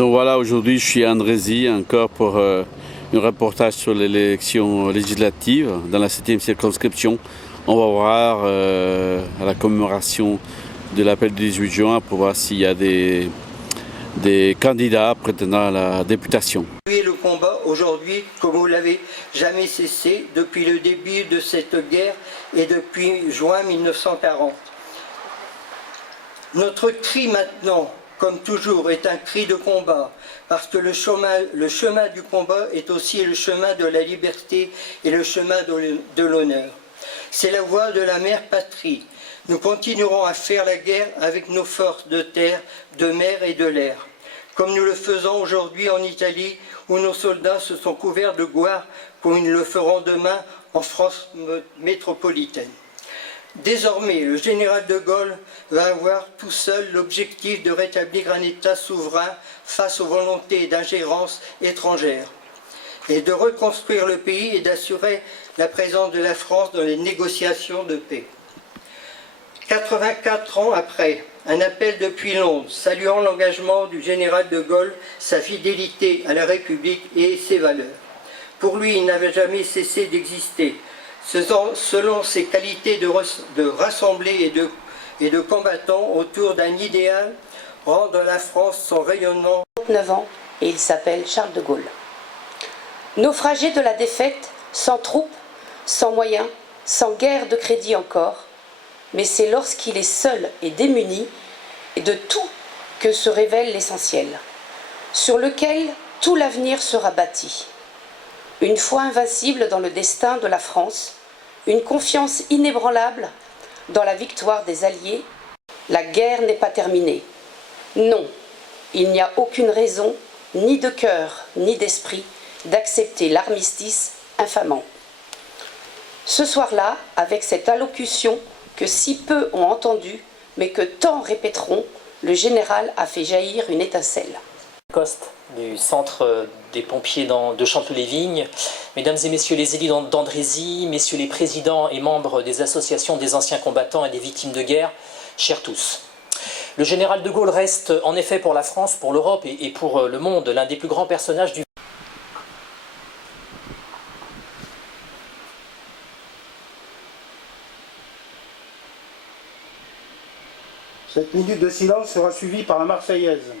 Donc voilà, aujourd'hui je suis à Andrézy encore pour un reportage sur l'élection législative dans la 7e circonscription. On va voir à la commémoration de l'appel du 18 juin pour voir s'il y a des candidats prétendant à la députation. Le combat aujourd'hui, comme vous l'avez jamais cessé depuis le début de cette guerre et depuis juin 1940. Notre cri maintenant, comme toujours, est un cri de combat, parce que le chemin du combat est aussi le chemin de la liberté et le chemin de l'honneur. C'est la voie de la mère patrie. Nous continuerons à faire la guerre avec nos forces de terre, de mer et de l'air, comme nous le faisons aujourd'hui en Italie, où nos soldats se sont couverts de gloire, comme ils le feront demain en France métropolitaine. Désormais, le général de Gaulle va avoir tout seul l'objectif de rétablir un État souverain face aux volontés d'ingérence étrangères et de reconstruire le pays et d'assurer la présence de la France dans les négociations de paix. 84 ans après, un appel depuis Londres saluant l'engagement du général de Gaulle, sa fidélité à la République et ses valeurs. Pour lui, il n'avait jamais cessé d'exister, selon ses qualités de rassembler et de combattant autour d'un idéal, rendre la France son rayonnement. 39 ans et il s'appelle Charles de Gaulle. Naufragé de la défaite, sans troupes, sans moyens, sans guerre de crédit encore, mais c'est lorsqu'il est seul et démuni de tout que se révèle l'essentiel, sur lequel tout l'avenir sera bâti. Une foi invincible dans le destin de la France, une confiance inébranlable dans la victoire des Alliés. La guerre n'est pas terminée. Non, il n'y a aucune raison, ni de cœur, ni d'esprit, d'accepter l'armistice infamant. Ce soir-là, avec cette allocution que si peu ont entendue, mais que tant répéteront, le général a fait jaillir une étincelle. Coste du centre des pompiers de Chanteloup-les-Vignes, mesdames et messieurs les élus d'Andrézy, messieurs les présidents et membres des associations des anciens combattants et des victimes de guerre, chers tous. Le général de Gaulle reste en effet pour la France, pour l'Europe et pour le monde l'un des plus grands personnages du Cette minute de silence sera suivie par la Marseillaise.